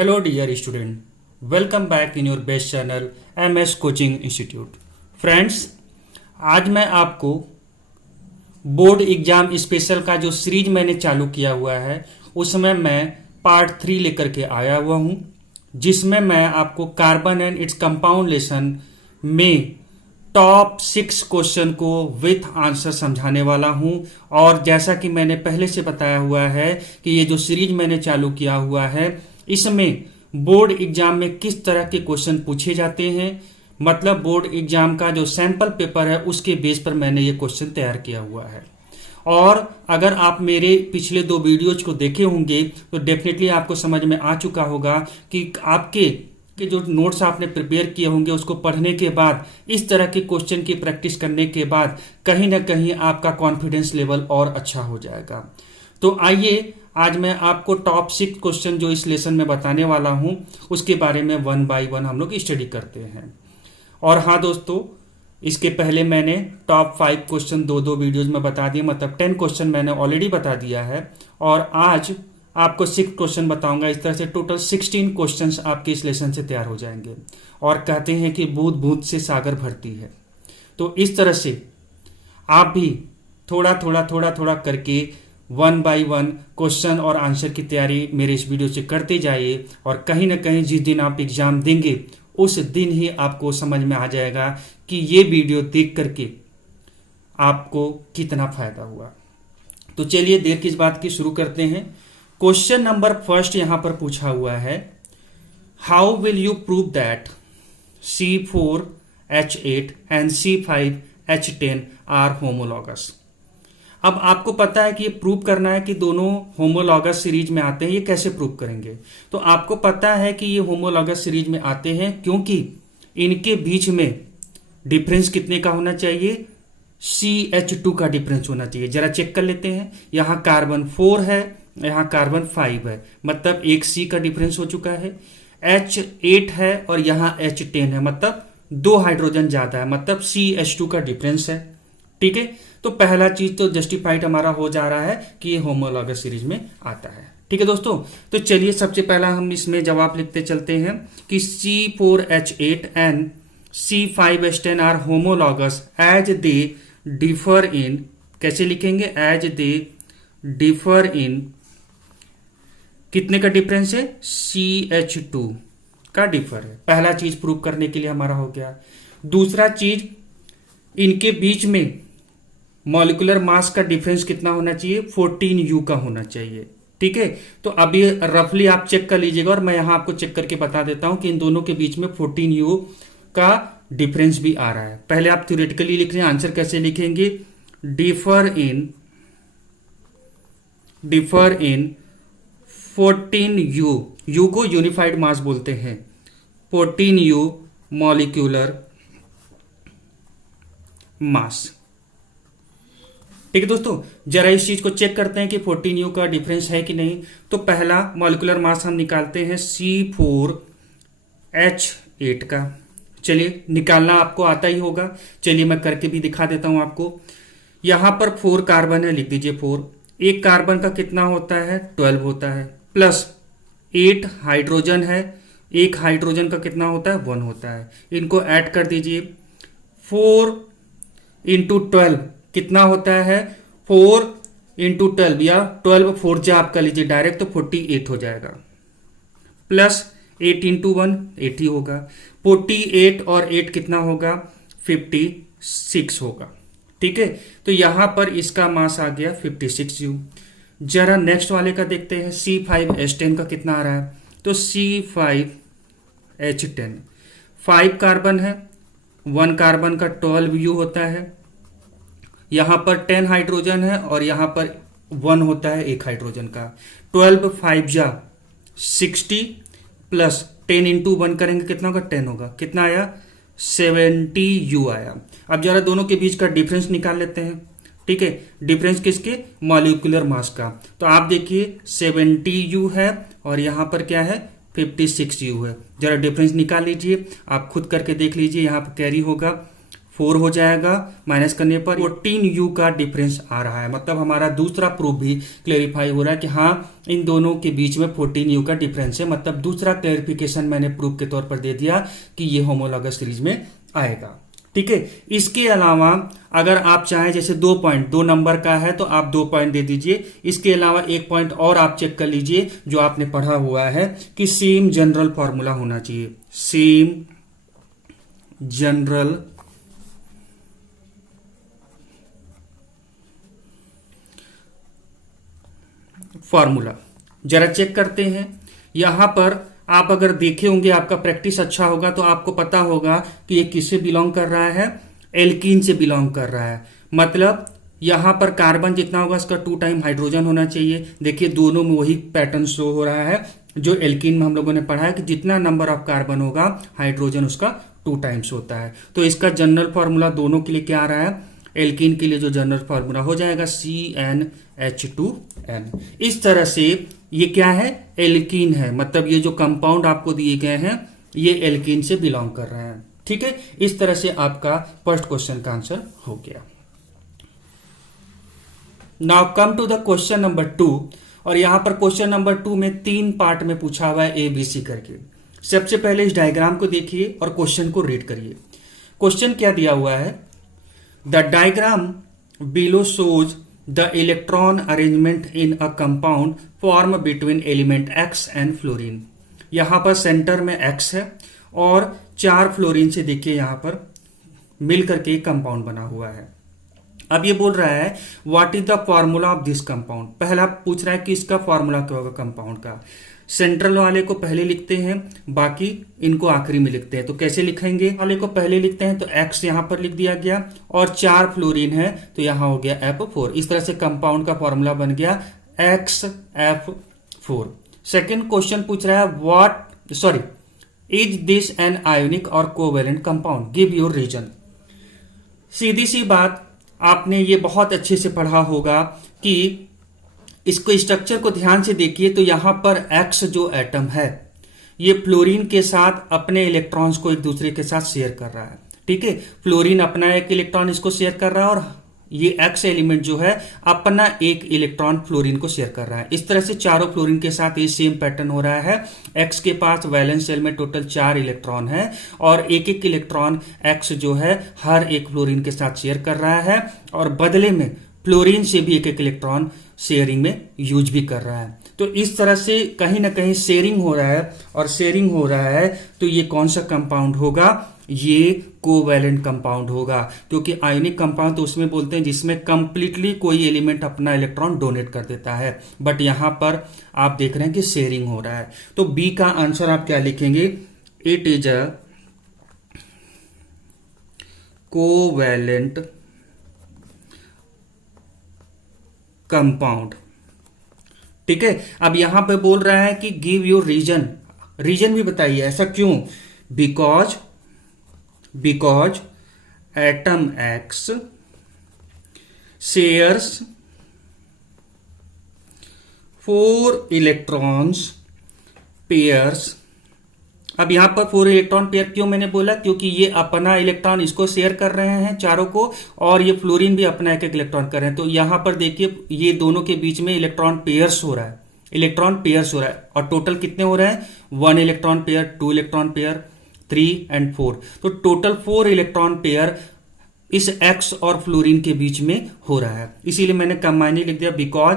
Hello dear student, welcome back in your best channel MS Coaching Institute. Friends, आज मैं आपको board exam special का जो series मैंने चालू किया हुआ है उसमें मैं पार्ट 3 लेकर के आया हुआ हूं, जिसमें मैं आपको carbon and its compound lesson में टॉप 6 क्वेश्चन को विथ आंसर समझाने वाला हूं। और जैसा कि मैंने पहले से बताया हुआ है कि ये जो सीरीज मैंने चालू किया हुआ है इसमें बोर्ड एग्जाम में किस तरह के क्वेश्चन पूछे जाते हैं, मतलब बोर्ड एग्जाम का जो सैंपल पेपर है उसके बेस पर मैंने ये क्वेश्चन तैयार किया हुआ है। और अगर आप मेरे पिछले 2 वीडियोज को देखे होंगे तो डेफिनेटली आपको समझ में आ चुका होगा कि आपके जो नोट्स आपने प्रिपेयर किए होंगे उसको पढ़ने के बाद, इस तरह के क्वेश्चन की प्रैक्टिस करने के बाद कहीं ना कहीं आपका कॉन्फिडेंस लेवल और अच्छा हो जाएगा। तो आइए आज मैं आपको टॉप 6 क्वेश्चन जो इस लेसन में बताने वाला हूं उसके बारे में 1 बाय 1 हम लोग स्टडी करते हैं। और हाँ दोस्तों, इसके पहले मैंने टॉप 5 क्वेश्चन 2 वीडियोज में बता दिए, मतलब 10 क्वेश्चन मैंने ऑलरेडी बता दिया है। और आज आपको 6 क्वेश्चन बताऊंगा। इस तरह से टोटल 16 क्वेश्चंस आपके इस लेसन से तैयार हो जाएंगे। और कहते हैं कि बूंद बूंद से सागर भरती है, तो इस तरह से आप भी थोड़ा थोड़ा करके 1 बाय 1 क्वेश्चन और आंसर की तैयारी मेरे इस वीडियो से करते जाइए। और कहीं ना कहीं जिस दिन आप एग्जाम देंगे उस दिन ही आपको समझ में आ जाएगा कि ये वीडियो देख करके आपको कितना फायदा हुआ। तो चलिए देर किस बात की, शुरू करते हैं। क्वेश्चन नंबर फर्स्ट यहां पर पूछा हुआ है, how will you prove that C4H8 and C5H10 are homologous. अब आपको पता है कि ये प्रूव करना है कि दोनों होमोलॉगस सीरीज में आते हैं। ये कैसे प्रूव करेंगे? तो आपको पता है कि ये होमोलॉगस सीरीज में आते हैं क्योंकि इनके बीच में डिफरेंस कितने का होना चाहिए? CH2 का डिफरेंस होना चाहिए। जरा चेक कर लेते हैं। यहां कार्बन 4 है, यहां कार्बन 5 है, मतलब एक C का डिफरेंस हो चुका है। H8 है और यहां H10 है, मतलब 2 हाइड्रोजन ज्यादा है, मतलब CH2 का डिफरेंस है। ठीक है, तो पहला चीज तो जस्टिफाइड हमारा हो जा रहा है कि ये होमोलॉगस सीरीज में आता है। ठीक है दोस्तों, तो चलिए सबसे पहला हम इसमें जवाब लिखते चलते हैं कि C4H8 and C5H10 are homologous as they differ in, कैसे लिखेंगे? एज दे डिफर इन, कितने का डिफरेंस है? CH2 का डिफर है। पहला चीज प्रूव करने के लिए हमारा हो गया। दूसरा चीज, इनके बीच में मॉलिक्यूलर मास का डिफरेंस कितना होना चाहिए? 14U का होना चाहिए। ठीक है, तो अभी रफली आप चेक कर लीजिएगा और मैं यहां आपको चेक करके बता देता हूं कि इन दोनों के बीच में 14U का डिफरेंस भी आ रहा है। पहले आप थ्योरेटिकली लिख रहे हैं, आंसर कैसे लिखेंगे? डिफर इन 14U, U को यूनिफाइड मास बोलते हैं, 14U मॉलिक्यूलर मास। ठीक है दोस्तों, जरा इस चीज को चेक करते हैं कि 14U का डिफरेंस है कि नहीं। तो पहला मॉलिक्यूलर मास हम निकालते हैं C4H8 का। चलिए, निकालना आपको आता ही होगा, चलिए मैं करके भी दिखा देता हूं आपको। यहां पर 4 कार्बन है, लिख दीजिए 4। एक कार्बन का कितना होता है? 12 होता है, प्लस 8 हाइड्रोजन है, एक हाइड्रोजन का कितना होता है? 1 होता है। इनको ऐड कर दीजिए। 4 इंटू 12 कितना होता है? 4 इंटू 12 या 12 4 जा आप कर लीजिए डायरेक्ट, तो 48 हो जाएगा, प्लस 8 इंटू 1 8 ही होगा। 48 और 8 कितना होगा? 56 होगा। ठीक है, तो यहां पर इसका मास आ गया 56U। जरा नेक्स्ट वाले का देखते हैं, C5H10 का कितना आ रहा है? तो C5H10 5 कार्बन है, 1 कार्बन का 12U होता है, यहां पर 10 हाइड्रोजन है और यहां पर 1 होता है एक हाइड्रोजन का। 12 5 जा 60 प्लस 10 इंटू 1 करेंगे कितना होगा? 10 होगा। कितना आया? 70U आया। अब जरा दोनों के बीच का डिफरेंस निकाल लेते हैं। ठीक है, डिफरेंस किसके? मॉलिक्यूलर मास का। तो आप देखिए 70U है और यहां पर क्या है? 56U है। जरा डिफरेंस निकाल लीजिए, आप खुद करके देख लीजिए। यहां पर कैरी होगा 4 हो जाएगा, माइनस करने पर 14U का डिफरेंस आ रहा है। मतलब हमारा दूसरा प्रूफ भी क्लेरिफाई हो रहा है कि हाँ इन दोनों के बीच में 14U का डिफरेंस है। मतलब दूसरा क्लेरिफिकेशन मैंने प्रूफ के तौर पर दे दिया कि ये होमोलॉगस सीरीज में आएगा। ठीक है, इसके अलावा अगर आप चाहें जैसे 2 पॉइंट 2 नंबर का है तो आप 2 पॉइंट दे दीजिए। इसके अलावा एक पॉइंट और आप चेक कर लीजिए जो आपने पढ़ा हुआ है कि सेम जनरल फॉर्मूला होना चाहिए। सेम जनरल फॉर्मूला जरा चेक करते हैं। यहां पर आप अगर देखे होंगे, आपका प्रैक्टिस अच्छा होगा तो आपको पता होगा कि ये किससे बिलोंग कर रहा है, एल्कीन से बिलोंग कर रहा है। मतलब यहां पर कार्बन जितना होगा उसका 2 टाइम हाइड्रोजन होना चाहिए। देखिए दोनों में वही पैटर्न शो हो रहा है जो एल्कीन में हम लोगों ने पढ़ा है कि जितना नंबर ऑफ कार्बन होगा हाइड्रोजन उसका 2 टाइम्स होता है। तो इसका जनरल फॉर्मूला दोनों के लिए क्या आ रहा है, एल्कीन के लिए जो जनरल फॉर्मूला हो जाएगा CnH2n। इस तरह से ये क्या है, एल्कीन है। मतलब ये जो कंपाउंड आपको दिए गए हैं ये एल्कीन से बिलोंग कर रहे हैं। ठीक है, इस तरह से आपका फर्स्ट क्वेश्चन का आंसर हो गया। Now come to the question number 2। और यहां पर क्वेश्चन नंबर 2 में 3 पार्ट में पूछा हुआ है ABC करके। सबसे पहले इस डायग्राम को देखिए और क्वेश्चन को रीड करिए। क्वेश्चन क्या दिया हुआ है, the diagram below shows the electron arrangement in a compound form between element X and fluorine. यहां पर सेंटर में X है और 4 फ्लोरीन से देखिए यहां पर मिलकर के कंपाउंड बना हुआ है। अब ये बोल रहा है what is the formula of this compound. पहला पूछ रहा है कि इसका फॉर्मूला क्या होगा कंपाउंड का। सेंट्रल वाले को पहले लिखते हैं, बाकी इनको आखिरी में लिखते हैं। तो कैसे लिखेंगे, वाले को पहले लिखते हैं तो X यहां पर लिख दिया गया और 4 फ्लोरीन है तो यहां हो गया F4। इस तरह से कंपाउंड का फॉर्मूला बन गया XF4। सेकेंड क्वेश्चन पूछ रहा है इज दिस एन आयोनिक और covalent compound, give your reason. सीधी सी बात, आपने ये बहुत अच्छे से पढ़ा होगा कि इसको स्ट्रक्चर को ध्यान से देखिए तो यहां पर X जो एटम है ये फ्लोरीन के साथ अपने इलेक्ट्रॉन्स को एक दूसरे के साथ शेयर कर रहा है। ठीक है, फ्लोरीन अपना एक इलेक्ट्रॉन इसको शेयर कर रहा है और ये X एलिमेंट जो है अपना एक इलेक्ट्रॉन फ्लोरीन को शेयर कर रहा है। इस तरह से चारों फ्लोरीन के साथ ये सेम पैटर्न हो रहा है। X के पास वैलेंस शेल में टोटल 4 इलेक्ट्रॉन है और एक एक इलेक्ट्रॉन X जो है हर एक फ्लोरीन के साथ शेयर कर रहा है और बदले में फ्लोरीन से भी एक एक इलेक्ट्रॉन शेयरिंग में यूज भी कर रहा है। तो इस तरह से कहीं ना कहीं शेयरिंग हो रहा है और शेयरिंग हो रहा है तो ये कौन सा कंपाउंड होगा, ये कोवैलेंट कंपाउंड होगा। क्योंकि आयनिक कंपाउंड तो उसमें बोलते हैं जिसमें कंप्लीटली कोई एलिमेंट अपना इलेक्ट्रॉन डोनेट कर देता है, बट यहां पर आप देख रहे हैं कि शेयरिंग हो रहा है। तो बी का आंसर आप क्या लिखेंगे, it is a covalent compound. ठीक है, अब यहां पे बोल रहा है कि गिव योर रीजन, रीजन भी बताइए ऐसा क्यों। Because atom X shares 4 electrons pairs. अब यहां पर 4 इलेक्ट्रॉन पेयर क्यों मैंने बोला, क्योंकि ये अपना इलेक्ट्रॉन इसको शेयर कर रहे हैं चारों को और ये फ्लोरीन भी अपना एक एक इलेक्ट्रॉन कर रहे हैं। तो यहां पर देखिए ये दोनों के बीच में इलेक्ट्रॉन पेयर्स हो रहा है, और टोटल कितने हो रहे हैं, 1 electron pair, 2 electron pair, 3 and 4। तो टोटल 4 इलेक्ट्रॉन पेयर इस X और फ्लोरीन के बीच में हो रहा है। इसीलिए मैंने कंबाइनली लिख दिया because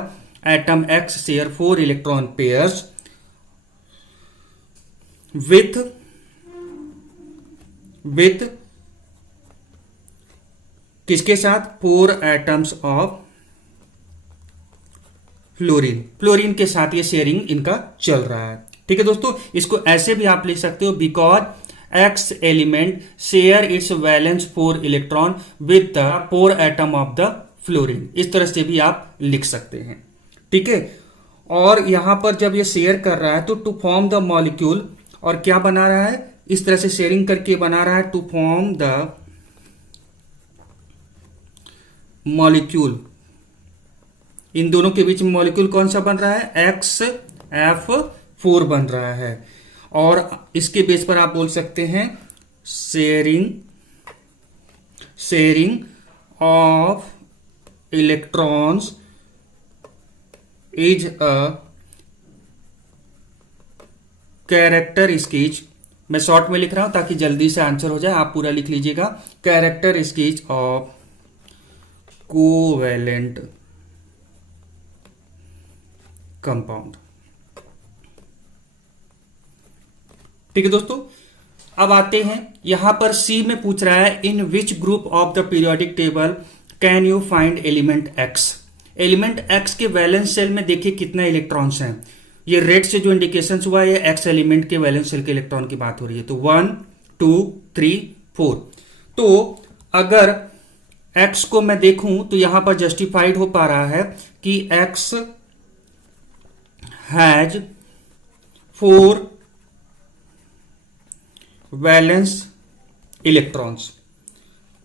atom X share 4 electron pairs with किसके साथ, 4 एटम्स ऑफ फ्लोरीन के साथ ये शेयरिंग इनका चल रहा है। ठीक है दोस्तों, इसको ऐसे भी आप लिख सकते हो because X element share its valence 4 electron with the 4 atom of the fluorine. इस तरह से भी आप लिख सकते हैं। ठीक है, और यहां पर जब ये शेयर कर रहा है तो टू फॉर्म द मॉलिक्यूल, और क्या बना रहा है, इस तरह से शेयरिंग करके बना रहा है टू फॉर्म द मॉलिक्यूल। इन दोनों के बीच में मॉलिक्यूल कौन सा बन रहा है, XF4 बन रहा है। और इसके बेस पर आप बोल सकते हैं sharing of electrons is a characteristic, मैं शॉर्ट में लिख रहा हूं ताकि जल्दी से आंसर हो जाए, आप पूरा लिख लीजिएगा। Characteristic of covalent compound. ठीक है दोस्तों, अब आते हैं यहां पर सी में पूछ रहा है in which group of the periodic table can you find element X. Element X के वैलेंस सेल में देखिए कितने इलेक्ट्रॉन्स हैं। ये रेड से जो इंडिकेशन हुआ है, ये एक्स एलिमेंट के वैलेंस सेल के इलेक्ट्रॉन की बात हो रही है। तो 1 2 3 4। तो अगर एक्स को मैं देखूं तो यहां पर जस्टिफाइड हो पा रहा है कि एक्स हैज 4 वैलेंस इलेक्ट्रॉन्स।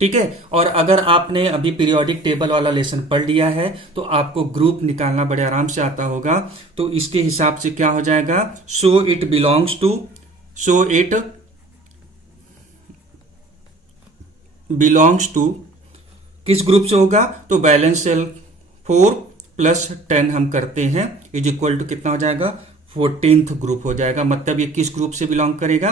ठीक है, और अगर आपने अभी पीरियोडिक टेबल वाला लेसन पढ़ लिया है तो आपको ग्रुप निकालना बड़े आराम से आता होगा। तो इसके हिसाब से क्या हो जाएगा, सो इट बिलोंग्स टू किस ग्रुप से होगा, तो बैलेंस सेल 4 + 10 हम करते हैं इज इक्वल टू कितना हो जाएगा, 14th ग्रुप हो जाएगा। मतलब ये किस ग्रुप से बिलोंग करेगा,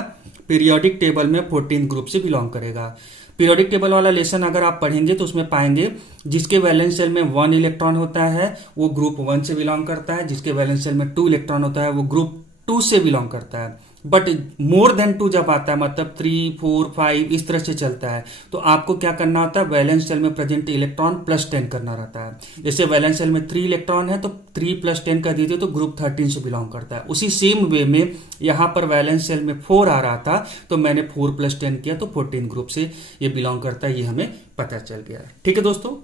पीरियोडिक टेबल में 14th ग्रुप से बिलोंग करेगा। पीरियोडिक टेबल वाला लेसन अगर आप पढ़ेंगे तो उसमें पाएंगे जिसके वैलेंस सेल में 1 इलेक्ट्रॉन होता है वो ग्रुप 1 से बिलोंग करता है, जिसके वैलेंस सेल में 2 इलेक्ट्रॉन होता है वो ग्रुप 2 से बिलोंग करता है। बट मोर देन 2 जब आता है, मतलब 3 4 5 इस तरह से चलता है, तो आपको क्या करना होता है, वैलेंस सेल में प्रेजेंट इलेक्ट्रॉन +10 करना रहता है। जैसे वैलेंस सेल में 3 इलेक्ट्रॉन है तो 3 + 10 कर दीजिए तो ग्रुप 13 से बिलोंग करता है। उसी सेम वे में यहां पर वैलेंस सेल में 4 आ रहा था तो मैंने 4 + 10 किया तो 14 ग्रुप से ये बिलोंग करता है, ये हमें पता चल गया। ठीक है दोस्तों,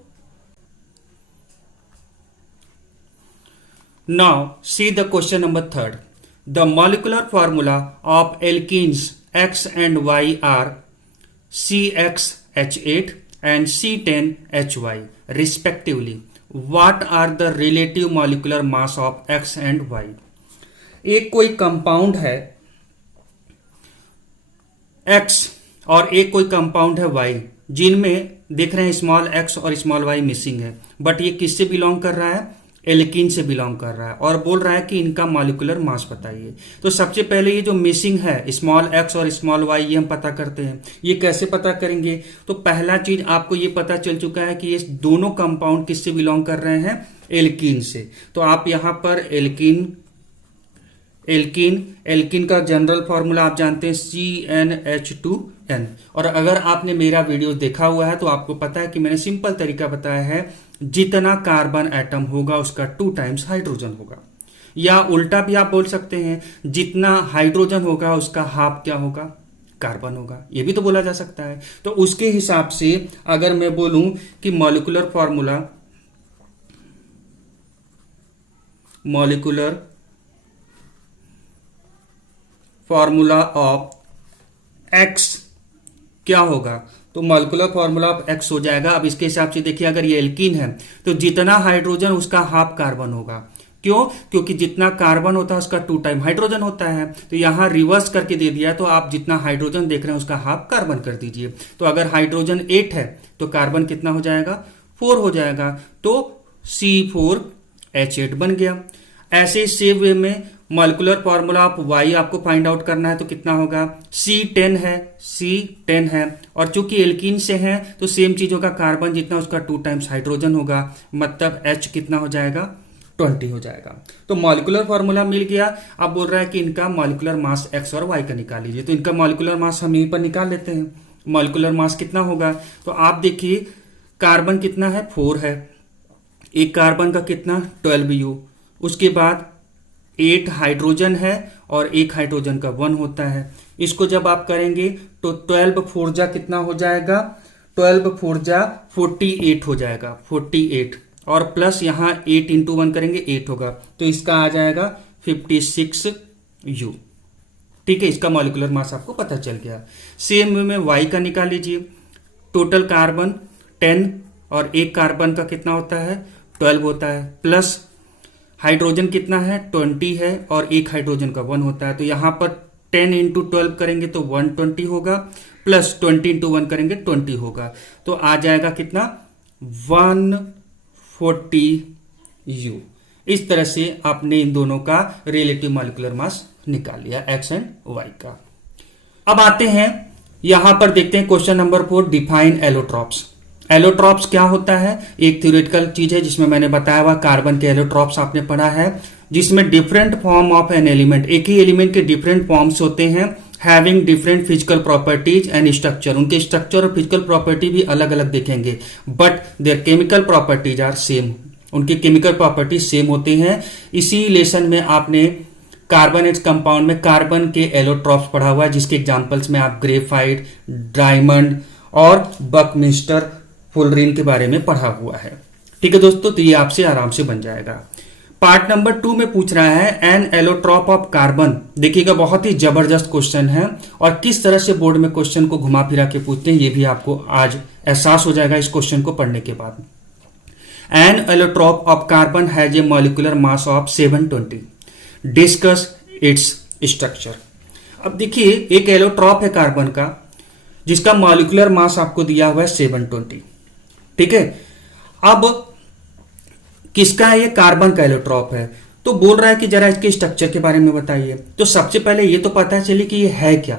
now see the question number 3rd। The molecular formula of alkenes X and Y are CXH8 and C10HY respectively. What are the relative molecular mass of X and Y? एक कोई कंपाउंड है X और एक कोई compound है Y, जिनमें देख रहे हैं स्मॉल x और स्मॉल y मिसिंग है, बट ये किससे बिलोंग कर रहा है, एल्कीन से बिलोंग कर रहा है और बोल रहा है कि इनका मॉलिक्यूलर मास बताइए। तो सबसे पहले ये जो मिसिंग है स्मॉल x और स्मॉल y ये हम पता करते हैं। ये कैसे पता करेंगे, तो पहला चीज आपको ये पता चल चुका है कि ये दोनों कंपाउंड किससे बिलोंग कर रहे हैं, एल्कीन से। तो आप यहां पर एल्कीन का जनरल फॉर्मूला आप जानते हैं CnH2n। और अगर आपने मेरा वीडियो देखा हुआ है तो आपको पता है कि मैंने सिंपल तरीका बताया है, जितना कार्बन एटम होगा उसका 2 टाइम्स हाइड्रोजन होगा, या उल्टा भी आप बोल सकते हैं जितना हाइड्रोजन होगा उसका हाफ क्या होगा, कार्बन होगा, ये भी तो बोला जा सकता है। तो उसके हिसाब से अगर मैं बोलूं कि मॉलिक्यूलर फॉर्मूला ऑफ एक्स क्या होगा, तो मॉलिक्यूलर फॉर्मूला ऑफ एक्स हो जाएगा। अब इसके हिसाब से देखिए, अगर ये एल्कीन है तो जितना हाइड्रोजन उसका हाफ कार्बन होगा। क्यों, क्योंकि जितना कार्बन होता है उसका 2 टाइम हाइड्रोजन होता है। तो यहां रिवर्स करके दे दिया है, तो आप जितना हाइड्रोजन देख रहे हैं उसका हाफ कार्बन कर दीजिए। तो अगर हाइड्रोजन 8 है तो कार्बन कितना हो जाएगा, 4 हो जाएगा, तो C4H8 बन गया। ऐसे सेम वे में मॉलिक्यूलर फॉर्मूला ऑफ वाई आपको फाइंड आउट करना है तो कितना होगा, C10 है और चूंकि एल्कीन से है तो सेम चीज होगा, कार्बन जितना उसका 2 टाइम्स हाइड्रोजन होगा, मतलब H कितना हो जाएगा, 20 हो जाएगा। तो मॉलिक्यूलर फॉर्मूला मिल गया। अब बोल रहा है कि इनका मॉलिक्यूलर मास X और Y का निकाल लीजिए। तो इनका मॉलिक्यूलर मास हम यहीं पर निकाल लेते हैं। मॉलिक्यूलर मास कितना होगा, तो आप देखिए कार्बन कितना है, 4 है, एक कार्बन का कितना 12U, उसके बाद 8 हाइड्रोजन है और एक हाइड्रोजन का 1 होता है। इसको जब आप करेंगे तो 12 4 कितना हो जाएगा, 12 4 48 हो जाएगा, 48 और प्लस यहां 8 × 1 करेंगे 8 होगा, तो इसका आ जाएगा 56U। ठीक है, इसका मॉलिक्यूलर मास आपको पता चल गया। सेम वे में वाई का निकाल लीजिए। टोटल कार्बन 10 और एक कार्बन का कितना होता है, 12 होता है, प्लस हाइड्रोजन कितना है, 20 है और एक हाइड्रोजन का 1 होता है। तो यहां पर 10 इंटू 12 करेंगे तो 120 होगा, प्लस 20 इंटू 1 करेंगे 20 होगा, तो आ जाएगा कितना 140 U। इस तरह से आपने इन दोनों का रिलेटिव मॉलिक्यूलर मास निकाल लिया, एक्स एंड वाई का। अब आते हैं यहां पर देखते हैं question number 4, define allotropes. Allotropes क्या होता है? एक थ्योरेटिकल चीज है जिसमें मैंने बताया हुआ कार्बन के एलोट्रॉप्स आपने पढ़ा है, जिसमें different form of an element, एक ही एलिमेंट के डिफरेंट फॉर्म्स होते हैं, having different physical properties and structure. उनके स्ट्रक्चर और फिजिकल प्रॉपर्टी भी अलग अलग देखेंगे, but their chemical properties are same. उनके केमिकल प्रॉपर्टी सेम होते हैं। इसी लेसन में आपने कार्बनेट कंपाउंड में कार्बन के एलोट्रॉप्स पढ़ा हुआ है, जिसके एग्जांपल्स में आप ग्रेफाइट, डायमंड और बकमिस्टर फुलरिन के बारे में पढ़ा हुआ है। ठीक है दोस्तों, तो ये आपसे आराम से बन जाएगा। पार्ट नंबर 2 में पूछ रहा है एन एलोट्रॉप ऑफ कार्बन। देखिएगा, बहुत ही जबरदस्त क्वेश्चन है और किस तरह से बोर्ड में क्वेश्चन को घुमा फिरा के पूछते हैं ये भी आपको आज एहसास हो जाएगा इस क्वेश्चन को पढ़ने के बाद। An allotrope of carbon has a molecular mass of 720, discuss its structure. अब देखिए, एक एलोट्रॉप है कार्बन का जिसका मॉलिक्यूलर मास आपको दिया हुआ है 720। ठीक है, अब किसका है? ये कार्बन का एलोट्रॉप है, तो बोल रहा है कि जरा इसके स्ट्रक्चर के बारे में बताइए। तो सबसे पहले ये तो पता चले कि ये है क्या।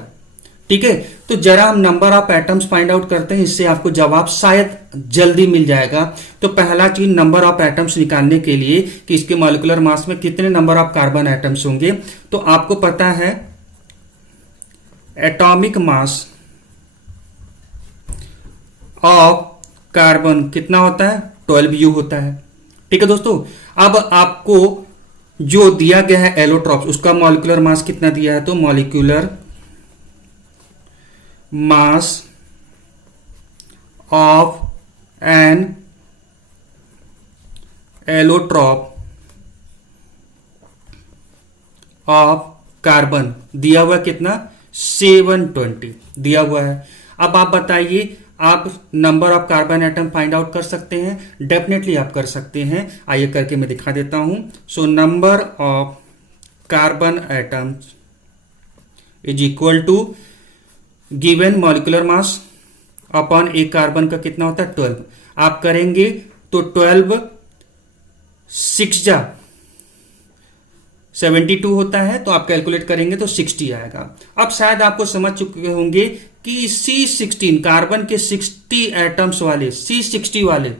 ठीक है, तो जरा हम number of atoms find out करते हैं, इससे आपको जवाब शायद जल्दी मिल जाएगा। तो पहला चीज, नंबर ऑफ एटम्स निकालने के लिए कि इसके मॉलिक्यूलर मास में कितने नंबर ऑफ कार्बन एटम्स होंगे, तो आपको पता है एटॉमिक मास ऑफ कार्बन कितना होता है? 12U होता है। ठीक है दोस्तों, अब आपको जो दिया गया है एलोट्रॉप्स, उसका मॉलिक्यूलर मास कितना दिया है? तो molecular mass of an allotrope of carbon दिया हुआ कितना? 720 दिया हुआ है। अब आप बताइए, आप number of carbon atom find out कर सकते हैं? डेफिनेटली आप कर सकते हैं। आइए करके मैं दिखा देता हूं। So number of carbon atoms is equal to given molecular mass upon एक कार्बन का कितना होता है? 12। आप करेंगे तो 12 6 जा 72 होता है, तो आप कैलकुलेट करेंगे तो 60 आएगा। अब शायद आपको समझ चुके होंगे कि C16 कार्बन के 60 एटम्स वाले C60 वाले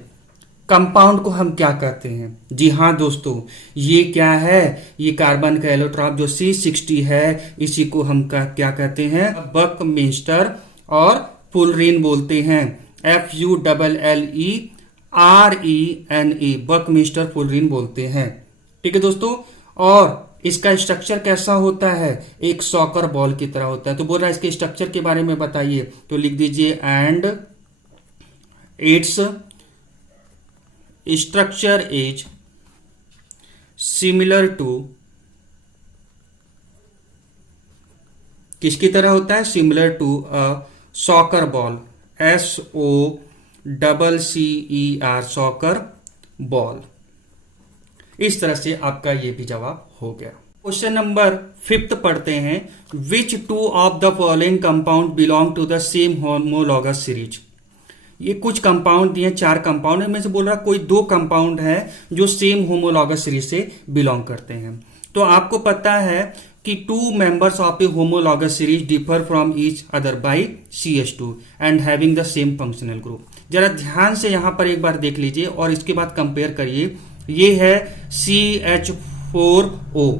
कंपाउंड को हम क्या कहते हैं? जी हाँ दोस्तों, ये क्या है? ये कार्बन का एलोट्रॉप जो C60 है, इसी को हम क्या कहते हैं? बकमिस्टर और फुलरिन बोलते हैं। FULLERENE, बकमिस्टर फुलरिन बोलते हैं। ठीक है दोस्तों, और इसका स्ट्रक्चर कैसा होता है? एक सॉकर बॉल की तरह होता है। तो बोल रहा है इसके स्ट्रक्चर के बारे में बताइए, तो लिख दीजिए and its structure is similar to, किसकी तरह होता है? Similar to a soccer ball, SOCCER, soccer ball. इस तरह से आपका ये भी जवाब हो गया। क्वेश्चन नंबर 5 पढ़ते हैं। Which two of the following compound belong to the same homologous series. ये कुछ कंपाउंड दिए, 4 कंपाउंड में से बोल रहा कोई 2 कंपाउंड है जो सेम होमोलॉगस सीरीज से बिलोंग करते हैं। तो आपको पता है कि 2 members of A homologous series differ from each other by CH2 and having the same functional group. जरा ध्यान से यहां पर एक बार देख लीजिए और इसके बाद कंपेयर करिए। ये है CH4O,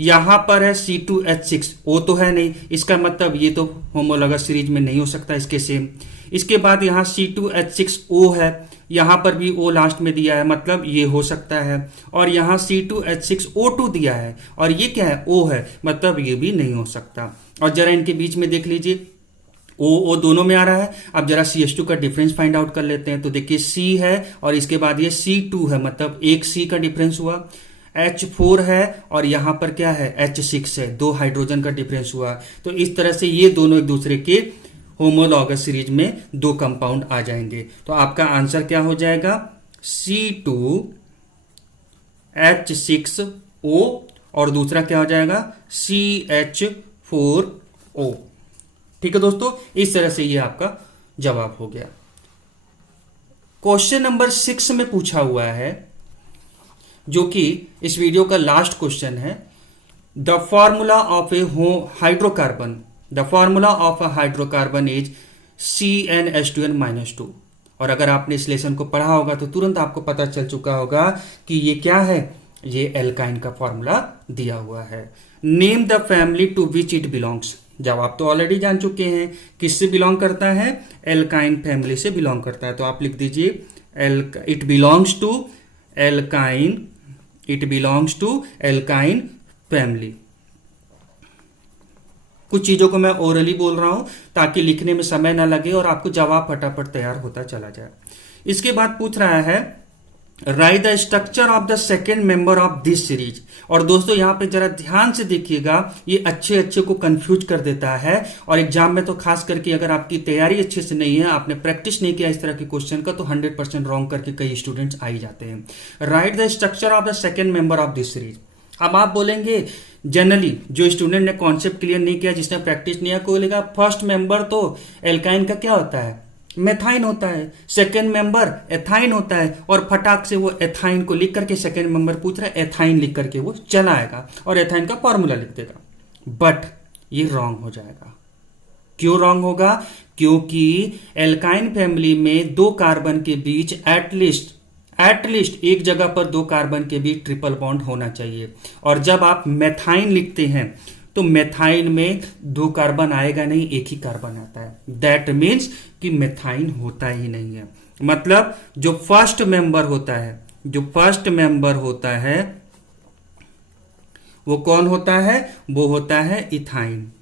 यहां पर है C2H6, O तो है नहीं, इसका मतलब ये तो होमोलॉगस सीरीज में नहीं हो सकता इसके सेम। इसके बाद यहां C2H6O है, यहां पर भी O लास्ट में दिया है, मतलब ये हो सकता है। और यहां C2H6O2 दिया है और ये क्या है? O है, मतलब ये भी नहीं हो सकता। और जरा इनके बीच में देख लीजिए, O दोनों में आ रहा है। अब जरा CH2 का डिफरेंस फाइंड आउट कर लेते हैं। तो देखिए C है और इसके बाद ये C2 है, मतलब एक C का डिफरेंस हुआ। H4 है और यहां पर क्या है? H6 है, 2 हाइड्रोजन का डिफरेंस हुआ। तो इस तरह से ये दोनों एक दूसरे के होमोलॉगस सीरीज में 2 कंपाउंड आ जाएंगे। तो आपका आंसर क्या हो जाएगा? C2H6O और दूसरा क्या हो जाएगा? CH4 ओ। ठीक है दोस्तों, इस तरह से ये आपका जवाब हो गया। क्वेश्चन नंबर 6 में पूछा हुआ है, जो कि इस वीडियो का लास्ट क्वेश्चन है। The formula of A hydrocarbon, the formula of a hydrocarbon is CnH2n-2। और अगर आपने इस लेसन को पढ़ा होगा तो तुरंत आपको पता चल चुका होगा कि ये क्या है, ये एल्काइन का फॉर्मूला दिया हुआ है। Name the family to which it belongs. जब आप तो ऑलरेडी जान चुके हैं किससे बिलोंग करता है, एल्काइन फैमिली से बिलोंग करता है। तो आप लिख दीजिए it belongs to alkyne, it belongs to alkyne family. कुछ चीजों को मैं ओरली बोल रहा हूं ताकि लिखने में समय ना लगे और आपको जवाब फटाफट तैयार होता चला जाए। इसके बाद पूछ रहा है right the structure of the second member of this series. और दोस्तों यहां पे जरा ध्यान से देखिएगा, ये अच्छे अच्छे को कंफ्यूज कर देता है। और एग्जाम में तो खास करके अगर आपकी तैयारी अच्छे से नहीं है, आपने प्रैक्टिस नहीं किया इस तरह के क्वेश्चन का, तो 100% रॉन्ग करके कई स्टूडेंट्स आ ही जाते हैं। Right the structure of the second member of this series. अब आप बोलेंगे जनरली जो स्टूडेंट ने कॉन्सेप्ट क्लियर नहीं किया, जिसने प्रैक्टिस नहीं किया, कोई बोलेगा फर्स्ट मेंबर तो एल्काइन का क्या होता है, मेथाइन होता है, सेकेंड मेंबर एथाइन होता है, और फटाक से वो एथाइन को लिख करके सेकेंड मेंबर पूछ रहा है, एथाइन लिख करके वो चला आएगा और एथाइन का फॉर्मूला लिख देगा। बट ये रॉन्ग हो जाएगा। क्यों रॉन्ग होगा? क्योंकि एल्काइन फैमिली में दो कार्बन के बीच एटलीस्ट एक जगह पर दो कार्बन के बीच ट्रिपल बॉन्ड होना चाहिए। और जब आप मेथाइन लिखते हैं तो मेथाइन में दो कार्बन आएगा नहीं, एक ही कार्बन आता है। दैट मीन्स कि मेथाइन होता ही नहीं है। मतलब जो फर्स्ट मेंबर होता है वो कौन होता है? वो होता है इथाइन,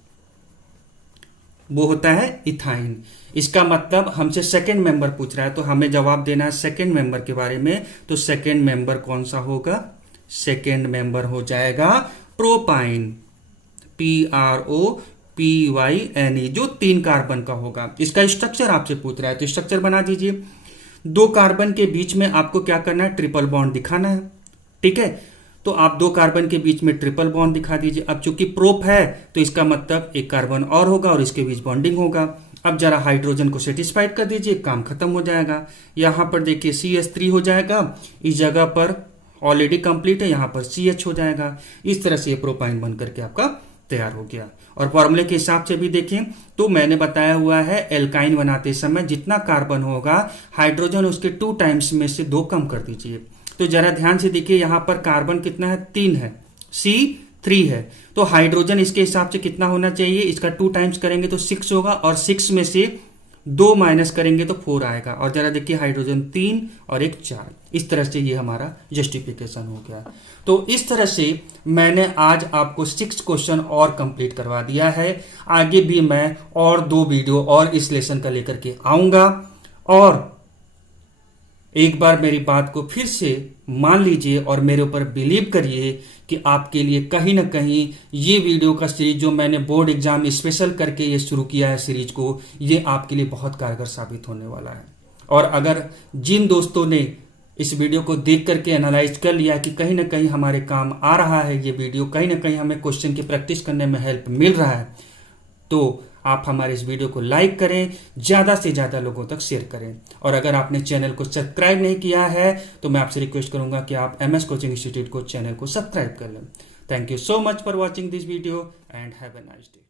इथाइन। इसका मतलब हमसे सेकेंड मेंबर पूछ रहा है तो हमें जवाब देना है सेकेंड मेंबर के बारे में। तो सेकेंड मेंबर कौन सा होगा? सेकेंड मेंबर हो जाएगा प्रोपाइन, PROPYNE, जो 3 कार्बन का होगा। इसका स्ट्रक्चर आपसे पूछ रहा है तो स्ट्रक्चर बना दीजिए। दो कार्बन के बीच में आपको क्या करना है? ट्रिपल बॉन्ड दिखाना है। ठीक है, तो आप दो कार्बन के बीच में ट्रिपल बॉन्ड दिखा दीजिए। अब चूंकि प्रोप है तो इसका मतलब एक कार्बन और होगा और इसके बीच बॉन्डिंग होगा। अब जरा हाइड्रोजन को सेटिस्फाइड कर दीजिए, काम खत्म हो जाएगा। यहां पर देखिए CH3 हो जाएगा, इस जगह पर ऑलरेडी कंप्लीट है, यहां पर CH हो जाएगा। इस तरह से ये प्रोपाइन बन करके आपका तैयार हो गया। और फॉर्मूले के हिसाब से भी देखें तो मैंने बताया हुआ है एल्काइन बनाते समय जितना कार्बन होगा हाइड्रोजन उसके 2 टाइम्स में से 2 कम कर दीजिए। तो जरा ध्यान से देखिए, यहां पर कार्बन कितना है? 3 है, C3 है। तो हाइड्रोजन इसके हिसाब से कितना होना चाहिए? इसका 2 टाइम्स करेंगे तो 6 होगा और 6 में से 2 माइनस करेंगे तो 4 आएगा। और जरा देखिए हाइड्रोजन 3 और एक 4। इस तरह से ये हमारा जस्टिफिकेशन हो गया। तो इस तरह से मैंने आज आपको 6 क्वेश्चन और कंप्लीट करवा दिया है। आगे भी मैं और 2 वीडियो और इस लेसन का लेकर के आऊंगा। और एक बार मेरी बात को फिर से मान लीजिए और मेरे ऊपर बिलीव करिए कि आपके लिए कहीं ना कहीं ये वीडियो का सीरीज जो मैंने बोर्ड एग्जाम स्पेशल करके ये शुरू किया है सीरीज को, ये आपके लिए बहुत कारगर साबित होने वाला है। और अगर जिन दोस्तों ने इस वीडियो को देख करके एनालाइज कर लिया कि कहीं ना कहीं हमारे काम आ रहा है ये वीडियो, कहीं ना कहीं हमें क्वेश्चन की प्रैक्टिस करने में हेल्प मिल रहा है, तो आप हमारे इस वीडियो को लाइक करें, ज़्यादा से ज़्यादा लोगों तक शेयर करें। और अगर आपने चैनल को सब्सक्राइब नहीं किया है तो मैं आपसे रिक्वेस्ट करूंगा कि आप MS कोचिंग इंस्टीट्यूट को चैनल को सब्सक्राइब कर लें। Thank you so much for watching this video and have a nice day.